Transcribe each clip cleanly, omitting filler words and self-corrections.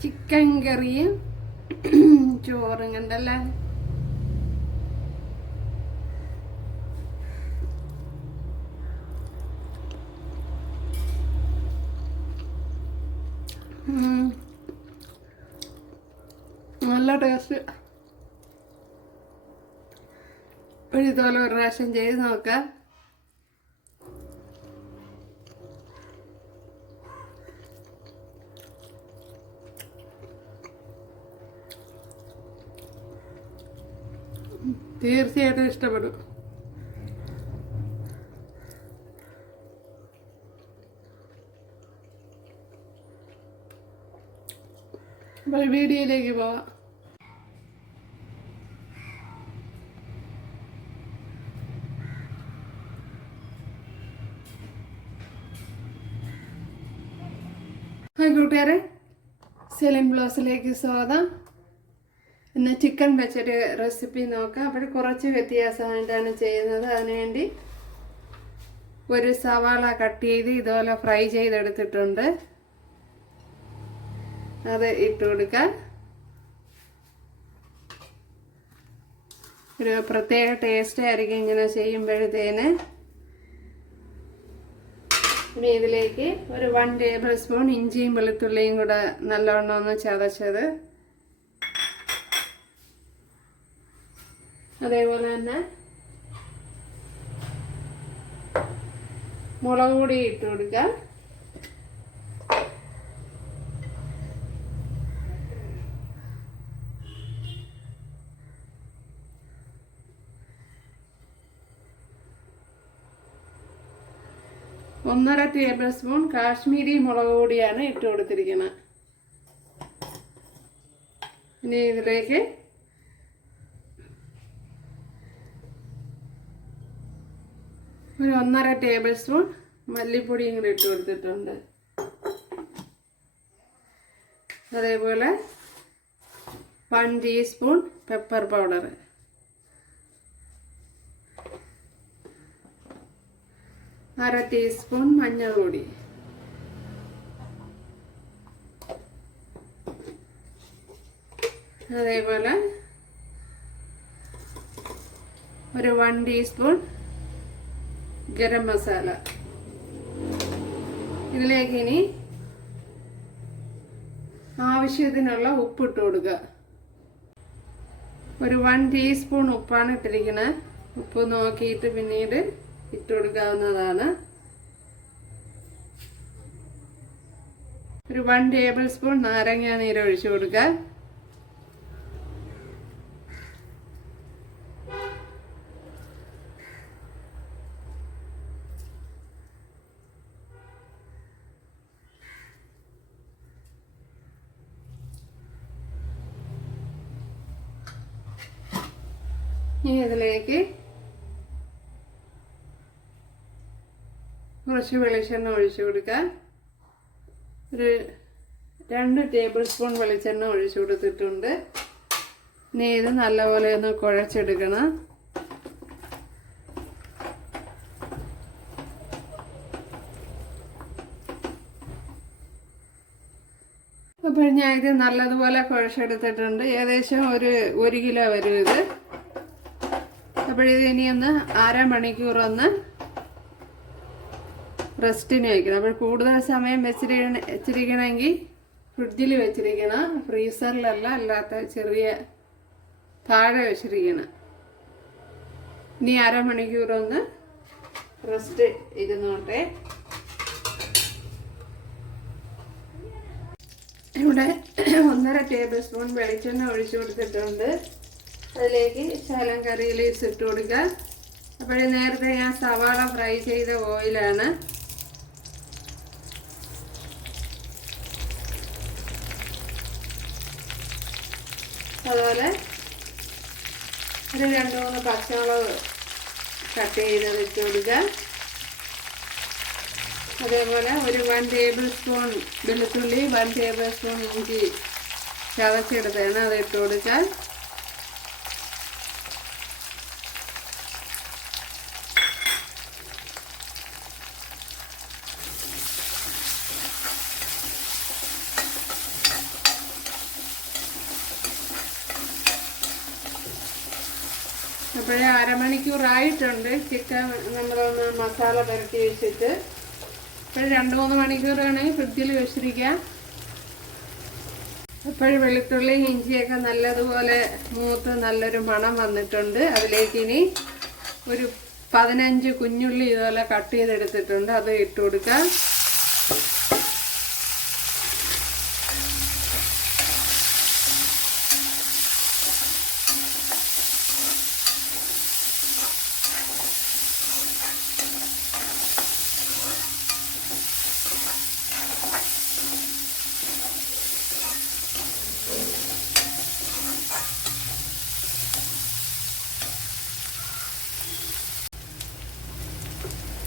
Chicken കറിയും ചോറും കണ്ടല്ലേ. നല്ല ടേസ്റ്റ്. ഇതുപോലെ ഒരു പ്രാവശ്യം ചെയ്ത് നോക്കാം. തീർച്ചയായിട്ടും ഇഷ്ടപ്പെടും. അപ്പോൾ വീഡിയോയിലേക്ക് പോവാം. ഹായ് കൂട്ടുകാരെ, സെലിൻ ബ്ലോസിലേക്ക് സ്വാഗതം. ഇന്ന് ചിക്കൻ വെച്ചൊരു റെസിപ്പി നോക്കാം. അപ്പോൾ കുറച്ച് വ്യത്യാസമായിട്ടാണ് ചെയ്യുന്നത്. അതിനുവേണ്ടി ഒരു സവാള കട്ട് ചെയ്ത് ഇതുപോലെ ഫ്രൈ ചെയ്തെടുത്തിട്ടുണ്ട്. അത് ഇട്ട് കൊടുക്കാം. ഒരു പ്രത്യേക ടേസ്റ്റ് ആയിരിക്കും ഇങ്ങനെ ചെയ്യുമ്പോഴത്തേന്. ഇനി ഇതിലേക്ക് ഒരു 1 ടേബിൾ സ്പൂൺ ഇഞ്ചിയും വെളുത്തുള്ളിയും കൂടെ നല്ലവണ്ണം ഒന്ന് ചതച്ചത്, അതേപോലെ തന്നെ മുളക് പൊടി ഇട്ട് കൊടുക്കാം. ഒന്നര ടേബിൾ സ്പൂൺ കാശ്മീരി മുളക് പൊടിയാണ് ഇട്ട് കൊടുത്തിരിക്കുന്നത്. ഇനി ഇതിലേക്ക് ഒരു 1.5 ടേബിൾ സ്പൂൺ മല്ലിപ്പൊടിയും കൂടി ഇട്ട് കൊടുത്തിട്ടുണ്ട്. അതേപോലെ 1 ടീസ്പൂൺ പെപ്പർ പൗഡർ, അര ടീസ്പൂൺ മഞ്ഞൾപ്പൊടി, അതേപോലെ ഒരു 1 ടീസ്പൂൺ ഗരം മസാല. ഇതിലേക്ക് ഇനി ആവശ്യത്തിനുള്ള ഉപ്പ് ഇട്ട് കൊടുക്കുക. ഒരു 1 ടീസ്പൂൺ ഉപ്പാണ് ഇട്ടിരിക്കുന്നത്. ഉപ്പ് നോക്കിയിട്ട് പിന്നീട് ഇട്ട് കൊടുക്കാവുന്നതാണ്. ഒരു 1 ടേബിൾ സ്പൂൺ നാരങ്ങ നീര് ഒഴിച്ചു കൊടുക്കുക. ഇനി ഇതിലേക്ക് കുറച്ച് വെളിച്ചെണ്ണ ഒഴിച്ചു കൊടുക്കുക. ഒരു 2 ടേബിൾ സ്പൂൺ വെളിച്ചെണ്ണ ഒഴിച്ചു കൊടുത്തിട്ടുണ്ട്. ഇനി ഇത് നല്ലപോലെ ഒന്ന് കുഴച്ചെടുക്കണം. അപ്പോൾ ഞാൻ ഇത് നല്ലതുപോലെ കുഴച്ചെടുത്തിട്ടുണ്ട്. ഏകദേശം ഒരു 1 കിലോ വരും ഇത്. അപ്പോഴിത് ഇനിയൊന്ന് അരമണിക്കൂർ ഒന്ന് റെസ്റ്റിന് വയ്ക്കണം. അപ്പോൾ കൂടുതൽ സമയം വെച്ചിരിക്കണമെങ്കിൽ ഫ്രിഡ്ജിൽ വെച്ചിരിക്കണം, ഫ്രീസറിലല്ല, അല്ലാത്ത ചെറിയ താഴെ വെച്ചിരിക്കണം. ഇനി അരമണിക്കൂർ ഒന്ന് റെസ്റ്റ് ഇരുന്നോട്ടെ. ഇവിടെ 1.5 ടേബിൾ സ്പൂൺ വെളിച്ചെണ്ണ ഒഴിച്ചു കൊടുത്തിട്ടുണ്ട്. അതിലേക്ക് ശകലം കറി ലീവ്സ് ഇട്ട് കൊടുക്കുക. അപ്പോൾ നേരത്തെ ഞാൻ സവാള ഫ്രൈ ചെയ്ത ഓയിലാണ്. അതുപോലെ ഒരു 2-3 പച്ചമുളക് കട്ട് ചെയ്ത് ഇട്ട് കൊടുക്കുക. അതേപോലെ ഒരു 1 ടേബിൾ സ്പൂൺ വെളുത്തുള്ളി, 1 ടേബിൾ സ്പൂൺ ഇഞ്ചി ചതച്ചെടുത്താണ്, അത് ഇട്ട് കൊടുക്കുക. അപ്പോഴേ അരമണിക്കൂറായിട്ടുണ്ട് ചിക്കൻ നമ്മളൊന്ന് മസാല പുരട്ടി വെച്ചിട്ട്. അപ്പോൾ 2-3 മണിക്കൂർ വേണമെങ്കിൽ ഫ്രിഡ്ജിൽ വെച്ചിരിക്കാം. അപ്പോൾ വെളുത്തുള്ളി ഇഞ്ചിയൊക്കെ നല്ലതുപോലെ മൂത്ത് നല്ലൊരു മണം വന്നിട്ടുണ്ട്. അതിലേക്ക് ഇനി ഒരു 15 കുഞ്ഞുള്ളി ഇതുപോലെ കട്ട് ചെയ്തെടുത്തിട്ടുണ്ട്, അത് ഇട്ട് കൊടുക്കാം.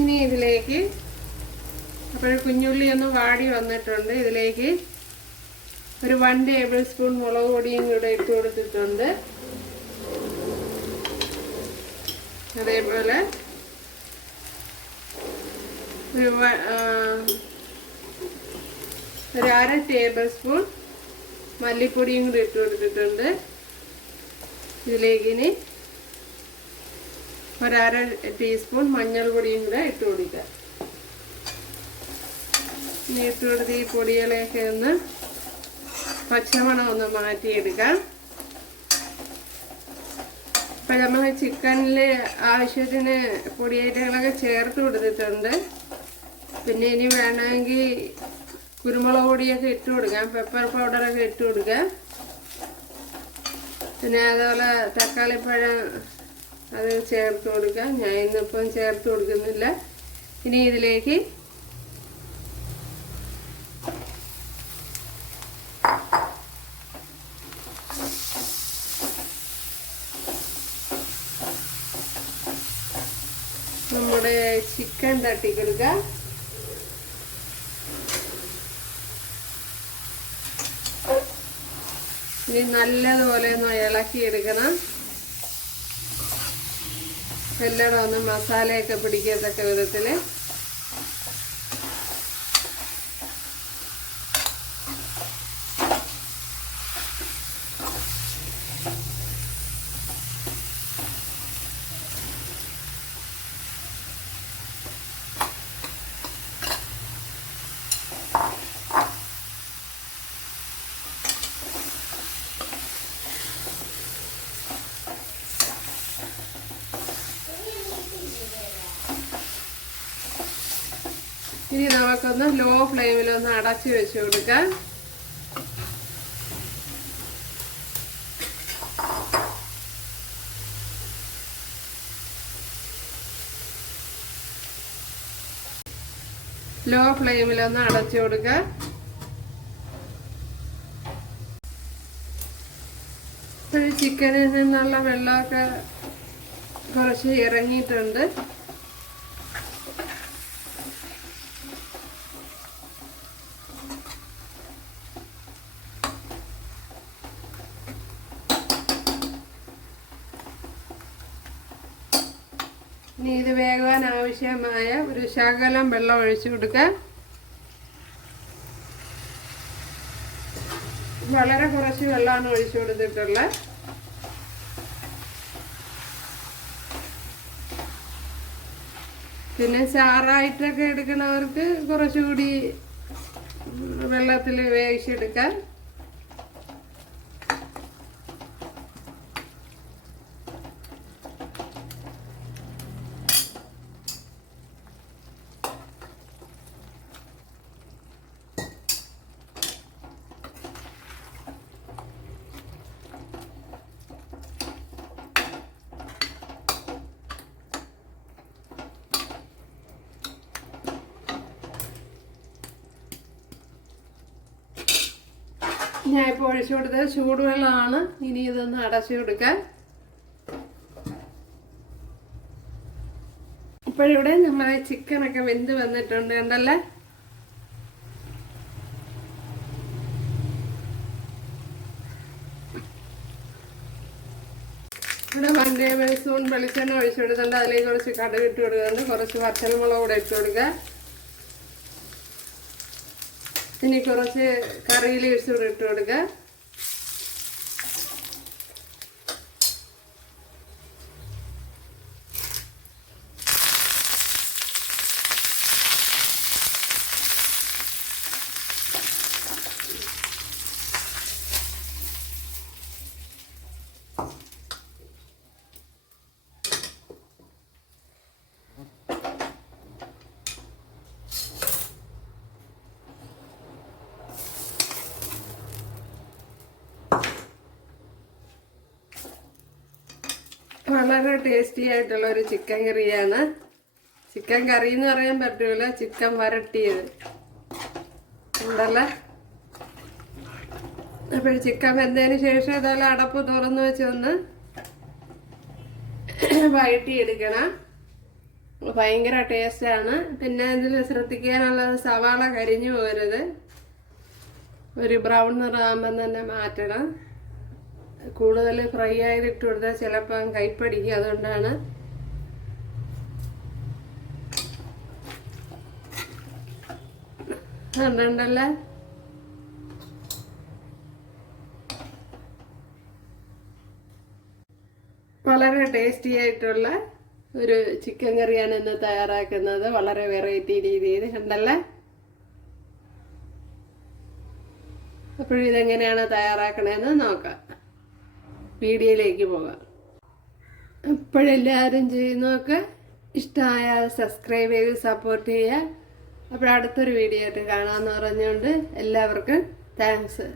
ഇനി ഇതിലേക്ക് അപ്പോൾ കുഞ്ഞുള്ളി ഒന്ന് വാടി വന്നിട്ടുണ്ട്. ഇതിലേക്ക് ഒരു 1 ടേബിൾ സ്പൂൺ മുളക് പൊടിയും കൂടെ ഇട്ട് കൊടുത്തിട്ടുണ്ട്. അതേപോലെ ഒരു 1/2 ടേബിൾ സ്പൂൺ മല്ലിപ്പൊടിയും കൂടി ഇട്ട് കൊടുത്തിട്ടുണ്ട്. ഇതിലേക്ക് ഇനി 1/2 ടീസ്പൂൺ മഞ്ഞൾപ്പൊടിയും കൂടെ ഇട്ട് കൊടുക്കുക. ഇനി ഇട്ട് കൊടുത്ത് ഈ പൊടികളെയൊക്കെ ഒന്ന് പച്ചമണം ഒന്ന് മാറ്റിയെടുക്കാം. ഇപ്പം നമ്മൾ ചിക്കനിൽ ആവശ്യത്തിന് പൊടിയേറ്റകളൊക്കെ ചേർത്ത് കൊടുത്തിട്ടുണ്ട്. പിന്നെ ഇനി വേണമെങ്കിൽ കുരുമുളക് പൊടിയൊക്കെ ഇട്ട് കൊടുക്കാം, പെപ്പർ പൗഡറൊക്കെ ഇട്ട് കൊടുക്കാം. പിന്നെ അതുപോലെ തക്കാളിപ്പഴം അത് ചേർത്ത് കൊടുക്കാം. ഞാൻ ഇന്നിപ്പം ചേർത്ത് കൊടുക്കുന്നില്ല. ഇനി ഇതിലേക്ക് നമ്മുടെ ചിക്കൻ തട്ടിക്കൊടുക്കാം. ഇനി നല്ലതുപോലെ ഒന്ന് ഇളക്കിയെടുക്കണം. എല്ലാം ഒന്ന് മസാലയൊക്കെ പിടിക്കത്തക്ക വിധത്തിൽ. ഇനി നമുക്കൊന്ന് ലോ ഫ്ലെയിമിലൊന്ന് അടച്ചു വെച്ച് കൊടുക്കാം. ലോ ഫ്ലെയിമിലൊന്ന് അടച്ചു കൊടുക്കാം. ചിക്കനിൽ നിന്നുള്ള വെള്ളമൊക്കെ കുറച്ച് ഇറങ്ങിയിട്ടുണ്ട്. ഇനി ഇത് വേകാൻ ആവശ്യമായ ഒരു ശകലം വെള്ളം ഒഴിച്ചു കൊടുക്കാം. വളരെ കുറച്ച് വെള്ളമാണ് ഒഴിച്ചു കൊടുത്തിട്ടുള്ളത്. പിന്നെ ചാറായിട്ടൊക്കെ എടുക്കണവർക്ക് കുറച്ചുകൂടി വെള്ളത്തിൽ വേവിച്ചെടുക്കാം. ഞാൻ ഇപ്പോൾ ഒഴിച്ചു കൊടുത്തത് ചൂടുവെള്ളമാണ്. ഇനി ഇതൊന്ന് അടച്ചു കൊടുക്കാം. ഇപ്പോഴിവിടെ നമ്മളെ ചിക്കനൊക്കെ വെന്ത് വന്നിട്ടുണ്ട് കണ്ടല്ലേ. ഇവിടെ 1 ടേബിൾ സ്പൂൺ വെളിച്ചെണ്ണ ഒഴിച്ചു കൊടുത്തിട്ടുണ്ട്. അതിലേക്ക് കുറച്ച് കടുക് ഇട്ട് കൊടുക്കുന്നുണ്ട്. കുറച്ച് വറ്റൽമുളക് കൂടെ ഇട്ട് കൊടുക്കുക. ഇനി കുറച്ച് കറി ലീവ്സ് കൂടെ ഇട്ട് കൊടുക്കുക. വളരെ ടേസ്റ്റി ആയിട്ടുള്ള ഒരു ചിക്കൻ കറിയാണ്. ചിക്കൻ കറി എന്ന് പറയാൻ പറ്റൂല, ചിക്കൻ വരട്ടിയത് ഉണ്ടല്ലോ. അപ്പോൾ ചിക്കൻ വെന്തതിന് ശേഷം ഇതെല്ലാം അടപ്പ് തുറന്ന് വെച്ച് ഒന്ന് വഴറ്റിയെടുക്കണം. ഭയങ്കര ടേസ്റ്റാണ്. പിന്നെ ഇതിൽ ശ്രദ്ധിക്കാനുള്ളത് സവാള കരിഞ്ഞു പോകരുത്. ഒരു ബ്രൗൺ നിറാകുമ്പം തന്നെ മാറ്റണം. കൂടുതൽ ഫ്രൈ ആയിട്ട് ഇട്ട് കൊടുത്താൽ ചിലപ്പോൾ കൈപ്പടിക്കും. അതുകൊണ്ടാണ് ഉണ്ടല്ലേ. വളരെ ടേസ്റ്റി ആയിട്ടുള്ള ഒരു ചിക്കൻ കറിയാണ് ഇന്ന് തയ്യാറാക്കുന്നത്. വളരെ വെറൈറ്റി രീതിയിൽ ഉണ്ടല്ലേ. അപ്പോഴിതെങ്ങനെയാണ് തയ്യാറാക്കണതെന്ന് നോക്കാം. വീഡിയോയിലേക്ക് പോകാം. അപ്പോഴെല്ലാവരും ചെയ്യുന്നതൊക്കെ ഇഷ്ടമായാൽ സബ്സ്ക്രൈബ് ചെയ്ത് സപ്പോർട്ട് ചെയ്യുക. അപ്പോൾ അടുത്തൊരു വീഡിയോ ആയിട്ട് കാണാമെന്ന് പറഞ്ഞുകൊണ്ട് എല്ലാവർക്കും താങ്ക്സ്.